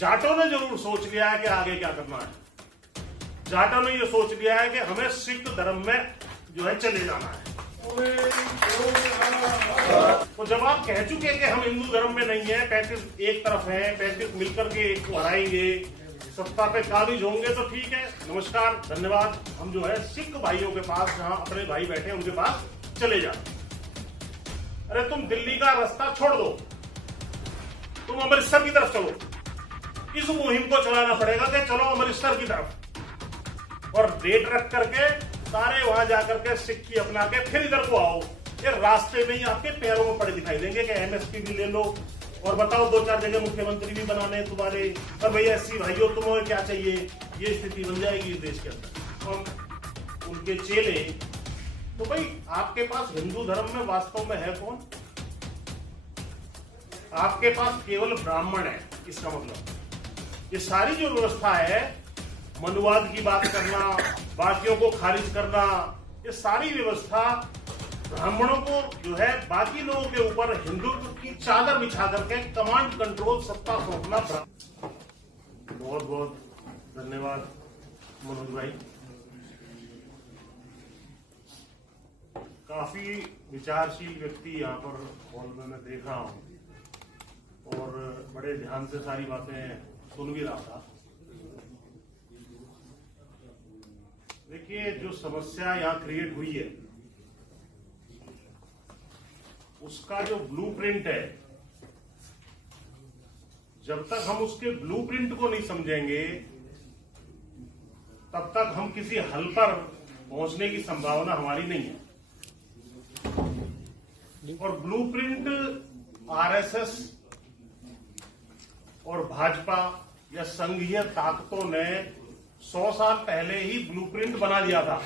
जाटों ने जरूर सोच लिया है कि आगे क्या करना है। जाटों ने ये सोच लिया है कि हमें सिख धर्म में जो है चले जाना है। तो जब आप कह चुके कि हम हिंदू धर्म में नहीं है, 35 एक तरफ है, 35 मिलकर के एक को हराएंगे, सत्ता पे काबिज होंगे, तो ठीक है, नमस्कार, धन्यवाद। हम जो है सिख भाइयों के पास, जहां अपने भाई बैठे हैं उनके पास चले जाते। अरे तुम दिल्ली का रास्ता छोड़ दो, तुम अमृतसर की तरफ चलो। इस मुहिम को चलाना पड़ेगा कि चलो अमृतसर की तरफ, और डेट रख करके सारे वहां जाकर के सिक्की अपना के फिर इधर को आओ। ये रास्ते में ही आपके पैरों में पड़े दिखाई देंगे कि एमएसपी भी ले लो, और बताओ 2-4 जगह मुख्यमंत्री भी बनाने तुम्हारे, और भैया एससी भाइयों तुम्हें क्या चाहिए। ये स्थिति बन जाएगी इस देश के अंदर। और उनके चेले, तो भाई आपके पास हिंदू धर्म में वास्तव में है कौन? आपके पास केवल ब्राह्मण है। इसका मतलब ये सारी जो व्यवस्था है, मनुवाद की बात करना, बाकियों को खारिज करना, ये सारी व्यवस्था ब्राह्मणों को जो है बाकी लोगों के ऊपर हिंदुत्व की चादर बिछा करके कमांड कंट्रोल सत्ता सौंपना। बहुत बहुत धन्यवाद मनोज भाई। काफी विचारशील व्यक्ति यहाँ पर हॉल में मैं देख रहा हूँ, और बड़े ध्यान से सारी बातें सुन भी रहा था। देखिए, जो समस्या यहाँ क्रिएट हुई है, उसका जो ब्लूप्रिंट है, जब तक हम उसके ब्लूप्रिंट को नहीं समझेंगे, तब तक हम किसी हल पर पहुंचने की संभावना हमारी नहीं है। और ब्लूप्रिंट आरएसएस और भाजपा या संघीय ताकतों ने 100 साल पहले ही ब्लूप्रिंट बना दिया था।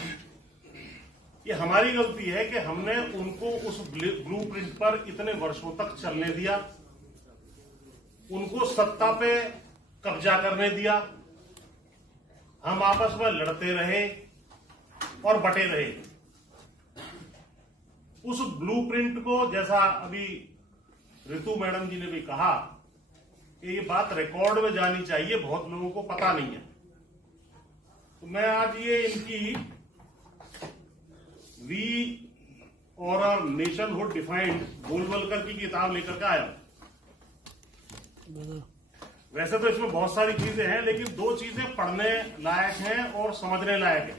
ये हमारी गलती है कि हमने उनको उस ब्लूप्रिंट पर इतने वर्षों तक चलने दिया, उनको सत्ता पे कब्जा करने दिया। हम आपस में लड़ते रहे और बटे रहे। उस ब्लूप्रिंट को, जैसा अभी ऋतु मैडम जी ने भी कहा, कि ये बात रिकॉर्ड में जानी चाहिए, बहुत लोगों को पता नहीं है। तो मैं आज ये इनकी वी और आर नेशनहुड डिफाइंड गोलवलकर की किताब लेकर के आया। वैसे तो इसमें बहुत सारी चीजें हैं, लेकिन 2 चीजें पढ़ने लायक हैं और समझने लायक है।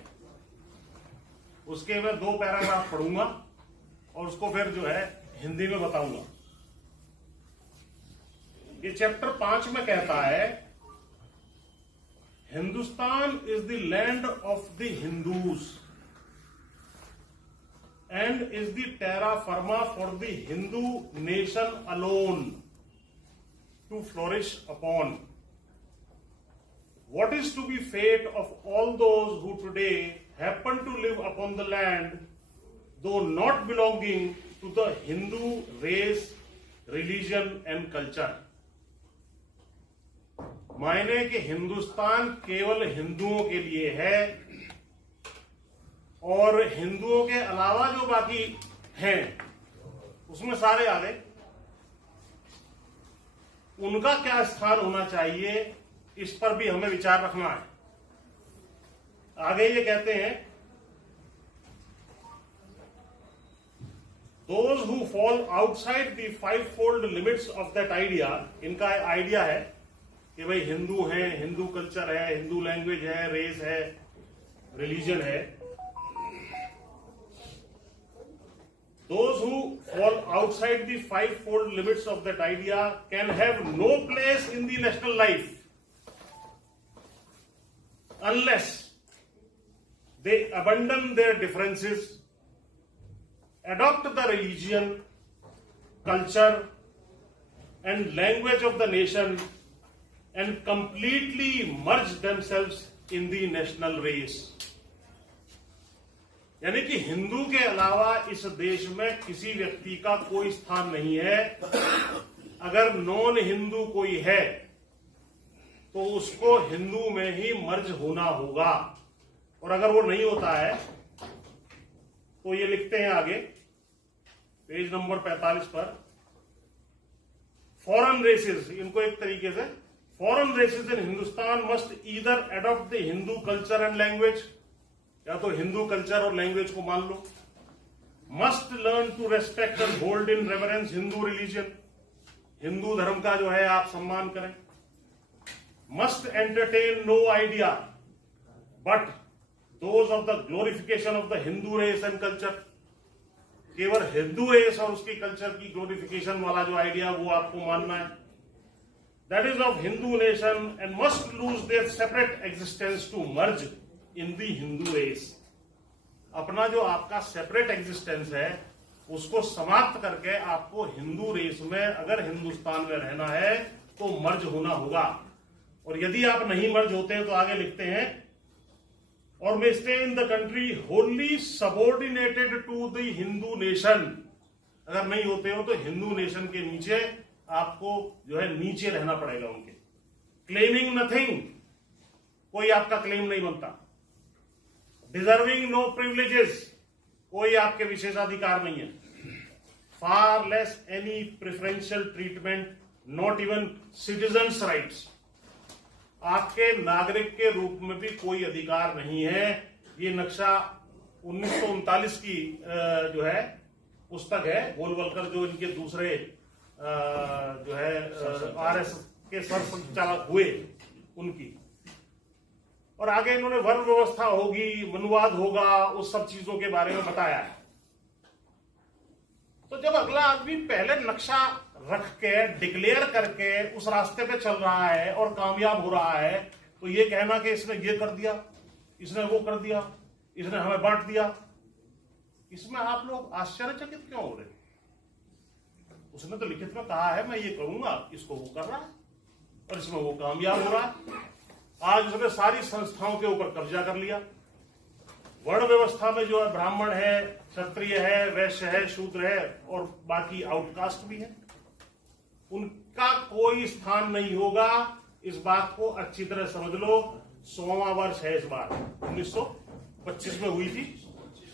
उसके मैं 2 पैराग्राफ पढ़ूंगा और उसको फिर जो है हिंदी में बताऊंगा। ये चैप्टर 5 में कहता है, Hindustan is the land of the Hindus and is the terra firma for the Hindu nation alone to flourish upon. What is to be fate of all those who today happen to live upon the land, though not belonging to the Hindu race, religion and culture? मायने कि हिंदुस्तान केवल हिंदुओं के लिए है, और हिंदुओं के अलावा जो बाकी हैं उसमें सारे आ गए। उनका क्या स्थान होना चाहिए, इस पर भी हमें विचार रखना है। आगे ये कहते हैं, those who fall outside the fivefold limits of that idea, इनका आइडिया है कि भाई हिंदू हैं, हिंदू कल्चर है, हिंदू लैंग्वेज है, रेस है, रिलीजन है। Those who fall outside the fivefold limits of that idea can have no place in the national life unless they abandon their differences, adopt the religion, culture, and language of the nation, and completely merge themselves in the national race. यानी कि हिंदू के अलावा इस देश में किसी व्यक्ति का कोई स्थान नहीं है। अगर नॉन हिंदू कोई है तो उसको हिंदू में ही मर्ज होना होगा, और अगर वो नहीं होता है तो ये लिखते हैं आगे पेज नंबर 45 पर, फॉरेन रेसेस, इनको एक तरीके से foreign races in Hindustan must either adopt the Hindu culture and language, या तो हिंदू कल्चर और लैंग्वेज को मान लो, must learn to respect and hold in reverence Hindu religion, Hindu धर्म का जो है आप सम्मान करें, must entertain no idea but those of the glorification of the Hindu race and culture, केवल हिंदू रेस और उसकी कल्चर की ग्लोरिफिकेशन वाला जो आइडिया वो आपको मानना है, that is of Hindu nation and must lose their separate existence to merge in the Hindu race. अपना जो आपका सेपरेट एग्जिस्टेंस है उसको समाप्त करके आपको हिंदू रेस में अगर हिंदुस्तान में रहना है तो मर्ज होना होगा, और यदि आप नहीं मर्ज होते हैं तो आगे लिखते हैं और may stay in the country wholly subordinated to the Hindu nation, अगर नहीं होते हो तो हिंदू नेशन के नीचे आपको जो है नीचे रहना पड़ेगा उनके। क्लेमिंग नथिंग, कोई आपका क्लेम नहीं बनता। डिजर्विंग नो प्रिविलेजेस, कोई आपके विशेषाधिकार नहीं है। Far less any preferential treatment, not even citizens rights, आपके नागरिक के रूप में भी कोई अधिकार नहीं है। ये नक्शा 1939 की जो है पुस्तक है, गोलवलकर जो इनके दूसरे जो है आरएस के सर संचालक हुए उनकी, और आगे इन्होंने वर्ण व्यवस्था होगी, मनुवाद होगा, उस सब चीजों के बारे में बताया है। तो जब अगला आदमी पहले नक्शा रख के डिक्लेयर करके उस रास्ते पे चल रहा है और कामयाब हो रहा है, तो ये कहना कि इसने ये कर दिया, इसने वो कर दिया, इसने हमें बांट दिया, इसमें आप लोग आश्चर्यचकित क्यों हो रहे? उसने तो लिखित में कहा है मैं ये करूंगा, इसको वो कर रहा है और इसमें वो कामयाब हो रहा है। आज उसने सारी संस्थाओं के ऊपर कब्जा कर लिया। वर्ण व्यवस्था में जो है ब्राह्मण है, क्षत्रिय है, वैश्य है, शूद्र है और बाकी आउटकास्ट भी है, उनका कोई स्थान नहीं होगा। इस बात को अच्छी तरह समझ लो। 100वां वर्ष है इस बार, 1925 में हुई थी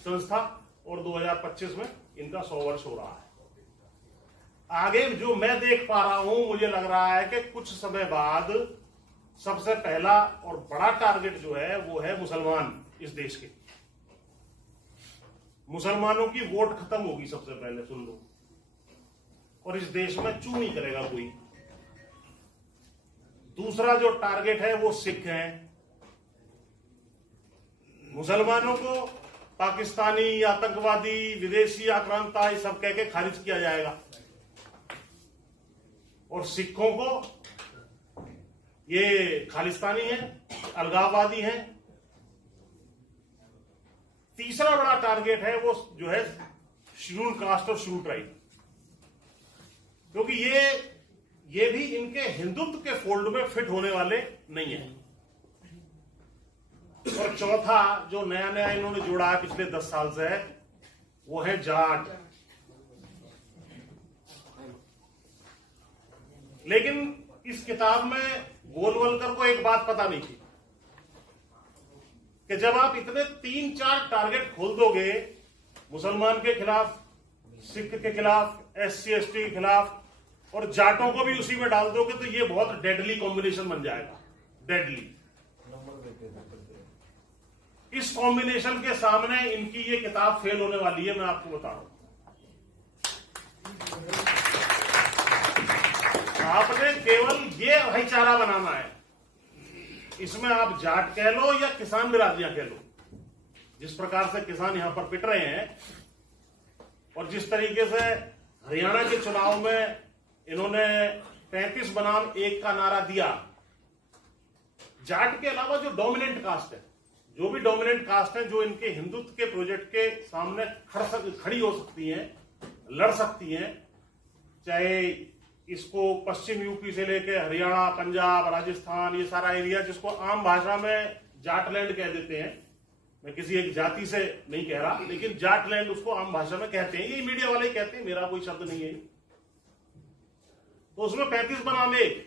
संस्था और 2025 में इनका 100 वर्ष हो रहा है। आगे जो मैं देख पा रहा हूं, मुझे लग रहा है कि कुछ समय बाद सबसे पहला और बड़ा टारगेट जो है वो है मुसलमान। इस देश के मुसलमानों की वोट खत्म होगी सबसे पहले, सुन लो, और इस देश में चू नहीं करेगा कोई। दूसरा जो टारगेट है वो सिख हैं। मुसलमानों को पाकिस्तानी, आतंकवादी, विदेशी आक्रांता ये सब कह के खारिज किया जाएगा, और सिखों को ये खालिस्तानी है, अलगाववादी है। तीसरा बड़ा टारगेट है वो जो है शेड्यूल कास्ट और शेड्यूल ट्राइब, क्योंकि ये भी इनके हिंदुत्व के फोल्ड में फिट होने वाले नहीं है। और चौथा जो नया नया इन्होंने जोड़ा है पिछले 10 साल से, वो है जाट। लेकिन इस किताब में गोलवलकर को एक बात पता नहीं थी कि जब आप इतने 3-4 टारगेट खोल दोगे, मुसलमान के खिलाफ, सिख के खिलाफ, SC ST के खिलाफ और जाटों को भी उसी में डाल दोगे, तो ये बहुत डेडली कॉम्बिनेशन बन जाएगा। डेडली। इस कॉम्बिनेशन के सामने इनकी ये किताब फेल होने वाली है, मैं आपको बता रहा हूं। आपने केवल ये भाईचारा बनाना है, इसमें आप जाट कह लो या किसान बिरादरियां कह लो। जिस प्रकार से किसान यहां पर पिट रहे हैं और जिस तरीके से हरियाणा के चुनाव में इन्होंने 35 बनाम 1 का नारा दिया, जाट के अलावा जो डोमिनेंट कास्ट है, जो भी डोमिनेंट कास्ट है, जो इनके हिंदुत्व के प्रोजेक्ट के सामने खड़ी हो सकती हैं, लड़ सकती हैं, चाहे इसको पश्चिम यूपी से लेके हरियाणा, पंजाब, राजस्थान, ये सारा एरिया जिसको आम भाषा में जाटलैंड कह देते हैं। मैं किसी एक जाति से नहीं कह रहा, लेकिन जाटलैंड उसको आम भाषा में कहते हैं, ये मीडिया वाले कहते हैं, मेरा कोई शब्द नहीं है। तो उसमें 35 बनाम 1,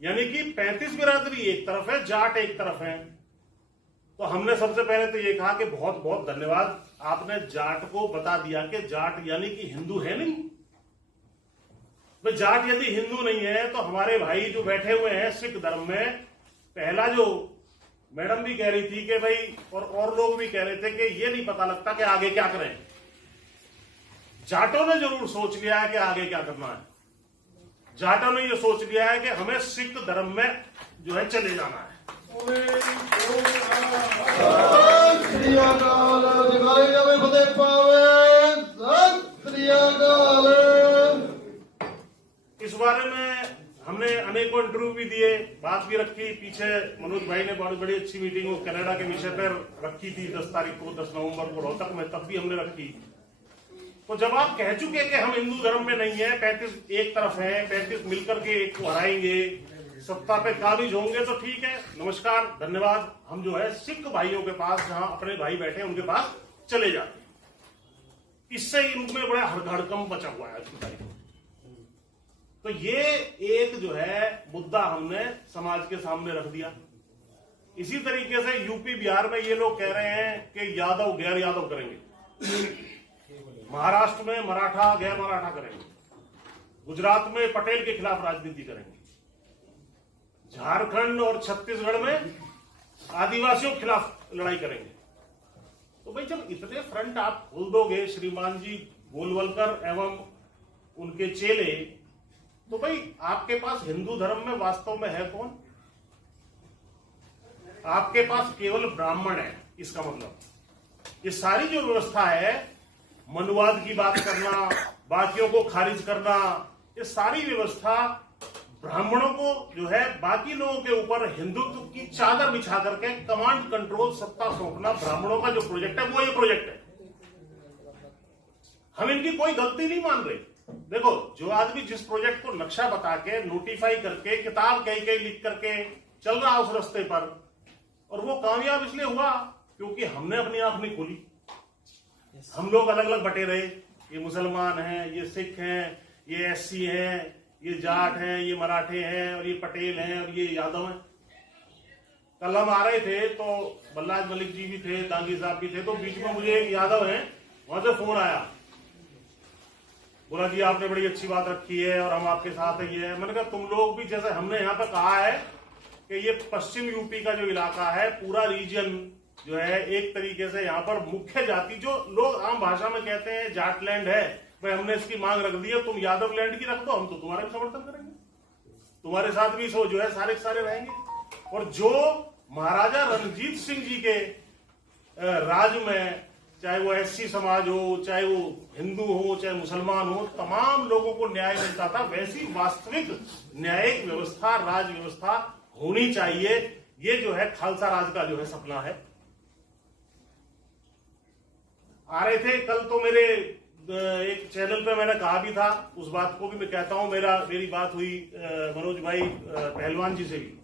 यानी कि 35 बिरादरी एक तरफ है, जाट एक तरफ है। तो हमने सबसे पहले तो ये कहा कि बहुत बहुत धन्यवाद, आपने जाट को बता दिया कि जाट यानी कि हिंदू है नहीं। भाई जाट यदि हिंदू नहीं है तो हमारे भाई जो बैठे हुए हैं सिख धर्म में, पहला जो मैडम भी कह रही थी कि भाई और लोग भी कह रहे थे कि ये नहीं पता लगता कि आगे क्या करें। जाटों ने जरूर सोच लिया है कि आगे क्या करना है। जाटों ने ये सोच लिया है कि हमें सिख धर्म में जो है चले जाना है। इस बारे में हमने अनेकों इंटरव्यू भी दिए, बात भी रखी। पीछे मनोज भाई ने बहुत बड़ी अच्छी मीटिंग वो कनाडा के विषय पर रखी थी 10 तारीख को, 10 नवंबर को रोहतक में, तब भी हमने रखी। तो जब आप कह चुके कि हम हिंदू धर्म में नहीं है, 35 एक तरफ है, 35 मिलकर के एक को हराएंगे, सत्ता पे काबिज होंगे, तो ठीक है, नमस्कार, धन्यवाद। हम जो है सिख भाइयों के पास, जहां अपने भाई बैठे हैं उनके पास चले जाते हैं। इससे इनमें बड़ा हड़कंप मचा हुआ है आज की तारीख में। तो ये एक जो है मुद्दा हमने समाज के सामने रख दिया। इसी तरीके से यूपी बिहार में ये लोग कह रहे हैं कि यादव गैर यादव करेंगे, महाराष्ट्र में मराठा गैर मराठा करेंगे, गुजरात में पटेल के खिलाफ राजनीति करेंगे, झारखंड और छत्तीसगढ़ में आदिवासियों के खिलाफ लड़ाई करेंगे। तो भाई जब इतने फ्रंट आप खोल दोगे श्रीमान जी गोलवलकर एवं उनके चेले, तो भाई आपके पास हिंदू धर्म में वास्तव में है कौन? आपके पास केवल ब्राह्मण है। इसका मतलब ये सारी जो व्यवस्था है, मनुवाद की बात करना, बाकियों को खारिज करना, ये सारी व्यवस्था ब्राह्मणों को जो है बाकी लोगों के ऊपर हिंदुत्व की चादर बिछा करके कमांड कंट्रोल सत्ता सौंपना, ब्राह्मणों का जो प्रोजेक्ट है वो ये प्रोजेक्ट है। हम इनकी कोई गलती नहीं मान रहे। देखो, जो आदमी जिस प्रोजेक्ट को नक्शा बता के, नोटिफाई करके, किताब कहीं कहीं लिख करके चल रहा उस रास्ते पर, और वो कामयाब इसलिए हुआ क्योंकि हमने अपनी आंख नहीं खोली। हम लोग अलग अलग बटे रहे, ये मुसलमान हैं, ये सिख हैं, ये एससी हैं, ये जाट हैं, ये मराठे हैं, और ये पटेल हैं, और ये यादव हैं। कल हम आ रहे थे तो बल्लाज मलिक जी भी थे, दांगी साहब भी थे, तो बीच में मुझे एक यादव हैं, वहां से फोन आया, बोला जी आपने बड़ी अच्छी बात रखी है और हम आपके साथ ही है। मैंने कहा तुम लोग भी, जैसे हमने यहाँ पे कहा है कि ये पश्चिम यूपी का जो इलाका है, पूरा रीजन जो है एक तरीके से यहाँ पर मुख्य जाति, जो लोग आम भाषा में कहते हैं जाट लैंड है, भाई हमने इसकी मांग रख दी है, तुम यादव लैंड की रख दो, हम तो तुम्हारा भी समर्थन करेंगे, तुम्हारे साथ भी सो जो है सारे सारे रहेंगे। और जो महाराजा रणजीत सिंह जी के राज में, चाहे वो एससी समाज हो, चाहे वो हिंदू हो, चाहे मुसलमान हो, तमाम लोगों को न्याय मिलता था, वैसी वास्तविक न्यायिक व्यवस्था, राज व्यवस्था होनी चाहिए। ये जो है खालसा राज का जो है सपना है। आ रहे थे कल, तो मेरे एक चैनल पे मैंने कहा भी था, उस बात को भी मैं कहता हूं, मेरी बात हुई मनोज भाई पहलवान जी से भी,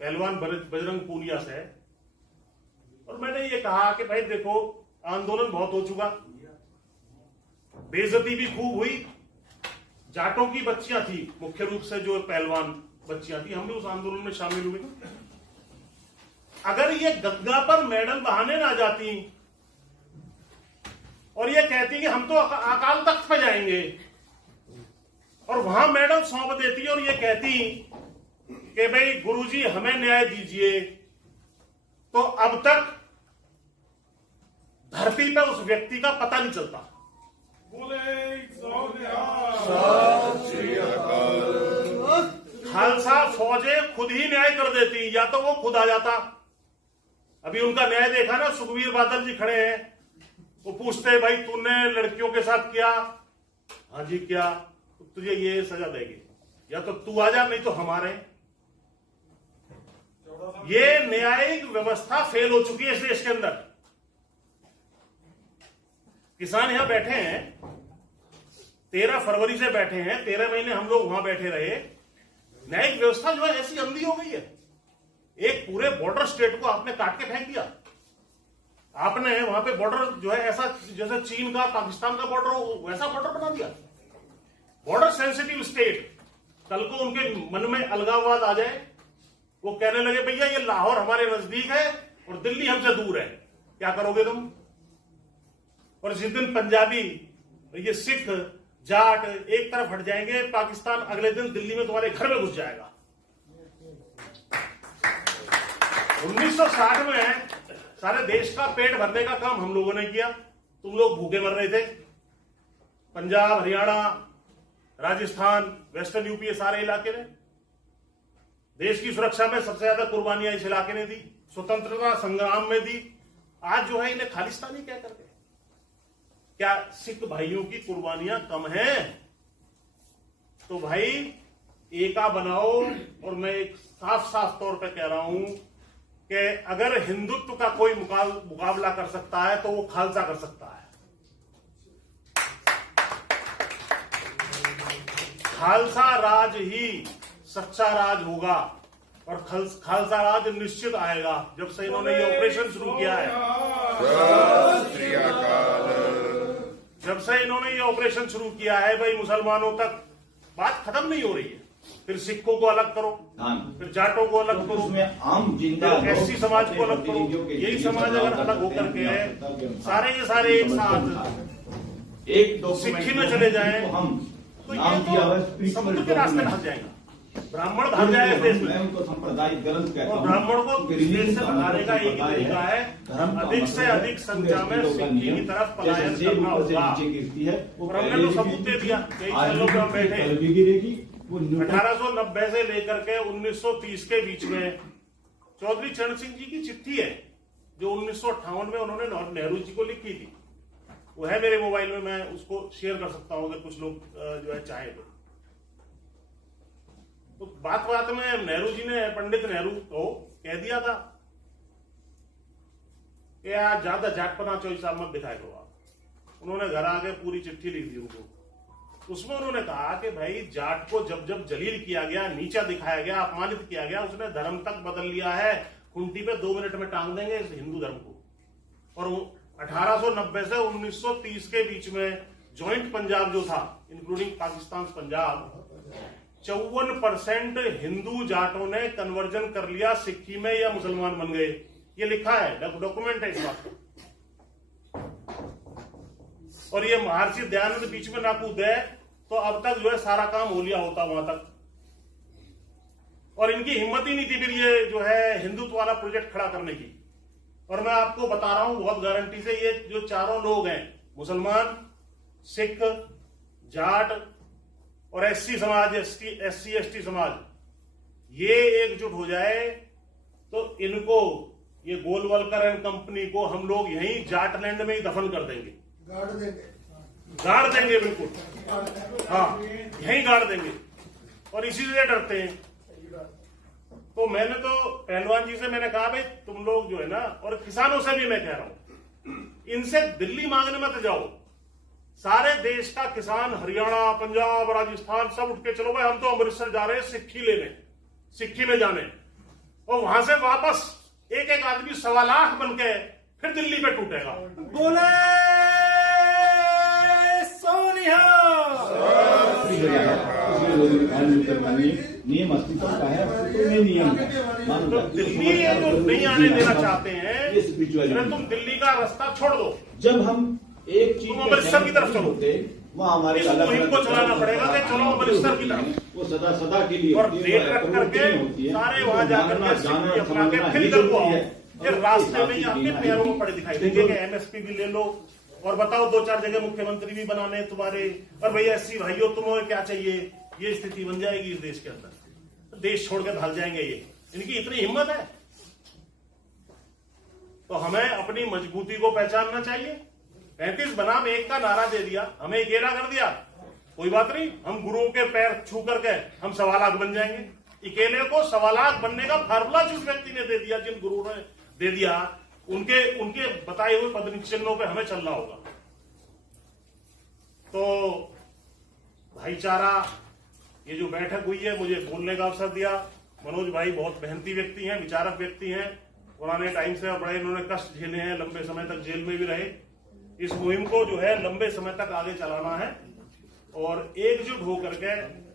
पहलवान बजरंग पूनिया से, और मैंने ये कहा कि भाई देखो, आंदोलन बहुत हो चुका, बेइज्जती भी खूब हुई, जाटों की बच्चियां थी मुख्य रूप से, जो पहलवान बच्चियां थी, हम भी उस आंदोलन में शामिल हुए। अगर ये गंगा पर मेडल बहाने ना जाती और ये कहती कि हम तो अकाल तख्त पे जाएंगे, और वहां मेडल सौंप देती और ये कहती कि भाई गुरुजी हमें न्याय दीजिए, तो अब तक धरती पे उस व्यक्ति का पता नहीं चलता। खालसा फौजें खुद ही न्याय कर देती, या तो वो खुद आ जाता। अभी उनका न्याय देखा ना, सुखबीर बादल जी खड़े हैं, वो पूछते हैं भाई तूने लड़कियों के साथ किया? हाँ जी किया, तो तुझे ये सजा देगी, या तो तू आ जा, नहीं तो हमारे। ये न्यायिक व्यवस्था फेल हो चुकी है इस देश के अंदर। किसान यहां बैठे हैं, 13 फरवरी से बैठे हैं, 13 महीने हम लोग वहां बैठे रहे। न्यायिक व्यवस्था जो है ऐसी अंधी हो गई है। एक पूरे बॉर्डर स्टेट को आपने काट के फेंक दिया। आपने वहां पे बॉर्डर जो है ऐसा, जैसे चीन का पाकिस्तान का बॉर्डर हो, वैसा बॉर्डर बना दिया। Border sensitive state. कल को उनके मन में अलगाववाद आ जाए, वो कहने लगे भैया ये लाहौर हमारे नजदीक है और दिल्ली हमसे दूर है, क्या करोगे तुम? और जिस दिन पंजाबी, ये सिख जाट एक तरफ हट जाएंगे, पाकिस्तान अगले दिन दिल्ली में तुम्हारे घर में घुस जाएगा। 1960 में सारे देश का पेट भरने का काम हम लोगों ने किया, तुम लोग भूखे मर रहे थे। पंजाब, हरियाणा, राजस्थान, वेस्टर्न यूपी, ये सारे इलाके ने देश की सुरक्षा में सबसे ज्यादा कुर्बानियां इस इलाके ने दी, स्वतंत्रता संग्राम में दी। आज जो है इन्हें खालिस्तानी क्या करते हैं? क्या सिख भाइयों की कुर्बानियां कम हैं? तो भाई एका बनाओ। और मैं एक साफ साफ तौर पे कह रहा हूं कि अगर हिंदुत्व का कोई मुकाबला कर सकता है तो वो खालसा कर सकता है। खालसा राज ही सच्चा राज होगा और खालसा राज निश्चित आएगा जब से इन्होंने ये ऑपरेशन शुरू किया है। जब से इन्होंने ये ऑपरेशन शुरू किया है भाई, मुसलमानों तक बात खत्म नहीं हो रही है। फिर सिखों को अलग करो, फिर जाटों को अलग करो, फिर एससी समाज को अलग करो। यही समाज अगर अलग होकर के सारे के सारे एक साथ एक सिक्खी में चले जाएं तो ये तो समुद्र के रास्ते भाग जाएगा, ब्राह्मण भाग जाएगा देश में। उनको सांप्रदायिक ग्रंथ कहता हूं। और ब्राह्मण को देश से भगाने का एक तरीका है अधिक से अधिक संख्या में सिक्खी की तरफ पलायन करना होगा। और हमने तो सबूत दे दिया, कई सालों में हम बैठे 1890 से लेकर के 1930 के बीच में चौधरी चरण सिंह जी की चिट्ठी है जो 1958 में उन्होंने नेहरू जी को लिखी थी। वो है मेरे मोबाइल में, मैं उसको शेयर कर सकता हूं अगर कुछ लोग जो है चाहे तो बात बात में नेहरू जी ने, पंडित नेहरू को कह दिया था कि यार ज्यादा जाटपना चोई साहब मत दिखाए करो आप। उन्होंने घर आके पूरी चिट्ठी लिख दी उनको। उसमें उन्होंने कहा कि भाई जाट को जब जब जलील किया गया, नीचा दिखाया गया, अपमानित किया गया, उसने धर्म तक बदल लिया है। खूंटी पे 2 मिनट में टांग देंगे इस हिंदू धर्म को। और 1890 से 1930 के बीच में ज्वाइंट पंजाब जो था, इंक्लूडिंग पाकिस्तान पंजाब, 54% हिंदू जाटों ने कन्वर्जन कर लिया सिक्खी में या मुसलमान बन गए। ये लिखा है, डॉक्यूमेंट है इस बात का। और ये महर्षि दयानंद बीच में ना कूदे तो अब तक जो है सारा काम हो लिया होता वहां तक। और इनकी हिम्मत ही नहीं थी फिर ये जो है हिंदुत्व वाला प्रोजेक्ट खड़ा करने की। और मैं आपको बता रहा हूं बहुत गारंटी से, ये जो चारों लोग हैं, मुसलमान, सिख, जाट और एससी समाज, एससी एसटी समाज, ये एकजुट हो जाए तो इनको, ये गोलवलकर एंड कंपनी को हम लोग यहीं जाटलैंड में ही दफन कर देंगे, गाड़ देंगे बिल्कुल। हाँ, यहीं गाड़ देंगे। और इसी से डरते हैं। तो मैंने तो पहलवान जी से मैंने कहा भाई तुम लोग जो है ना, और किसानों से भी मैं कह रहा हूं, इनसे दिल्ली मांगने मत जाओ। सारे देश का किसान, हरियाणा, पंजाब, राजस्थान, सब उठ के चलो भाई हम तो अमृतसर जा रहे हैं सिक्खी लेने, सिक्खी में जाने। और वहां से वापस एक एक आदमी 1.25 लाख बन के फिर दिल्ली पे टूटेगा। बोले सोनिया। नियम अस्तित्व का है, अस्तित्व में नियम है। तो दिल्ली ये जो नहीं आने देना चाहते हैं, तुम दिल्ली का रास्ता छोड़ दो। जब हम एक चीज अमृतसर की तरफ चलो, वहाँ हमारे मुहिम को चलाना पड़ेगा कि चलो अमृतसर की तरफ। वो सदा सदा के लिए और डेट रख करके सारे वहां जाकर के अपना के फिर इधर को आओ। फिर रास्ते में ही आपके पैरों में पड़े दिखाई देंगे कि एमएसपी भी ले लो और बताओ 2-4 जगह मुख्यमंत्री भी बनाने तुम्हारे। और भैया एससी भाइयों तुम्हें क्या चाहिए, ये स्थिति बन जाएगी इस देश के अंदर। देश छोड़ के भाग जाएंगे ये, इनकी इतनी हिम्मत है। तो हमें अपनी मजबूती को पहचानना चाहिए। 35 बनाम 1 का नारा दे दिया, हमें अकेला कर दिया, कोई बात नहीं, हम गुरुओं के पैर छू करके हम 1.25 लाख बन जाएंगे। अकेले को 1.25 लाख बनने का फार्मूला जिस व्यक्ति ने दे दिया, जिन गुरुओं ने दे दिया, उनके बताए हुए पद चिन्हों पे हमें चलना होगा। तो भाईचारा, ये जो बैठक हुई है, मुझे बोलने का अवसर दिया। मनोज भाई बहुत मेहनती व्यक्ति हैं, विचारक व्यक्ति हैं, पुराने टाइम से और बड़े इन्होंने कष्ट झेले हैं, लंबे समय तक जेल में भी रहे। इस मुहिम को जो है लंबे समय तक आगे चलाना है और एकजुट होकर के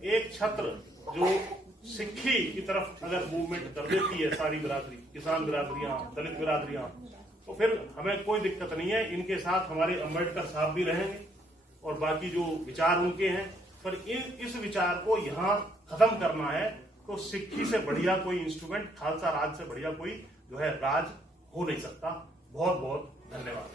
एक छत्र जो सिक्खी की तरफ अगर मूवमेंट कर देती है सारी बिरादरी, किसान बिरादरियां, दलित बिरादरियां, तो फिर हमें कोई दिक्कत नहीं है। इनके साथ हमारे अम्बेडकर साहब भी रहेंगे, और बाकी जो विचार उनके हैं, पर इस विचार को यहाँ खत्म करना है तो सिक्खी से बढ़िया कोई इंस्ट्रूमेंट, खालसा राज से बढ़िया कोई जो है राज हो नहीं सकता। बहुत बहुत धन्यवाद।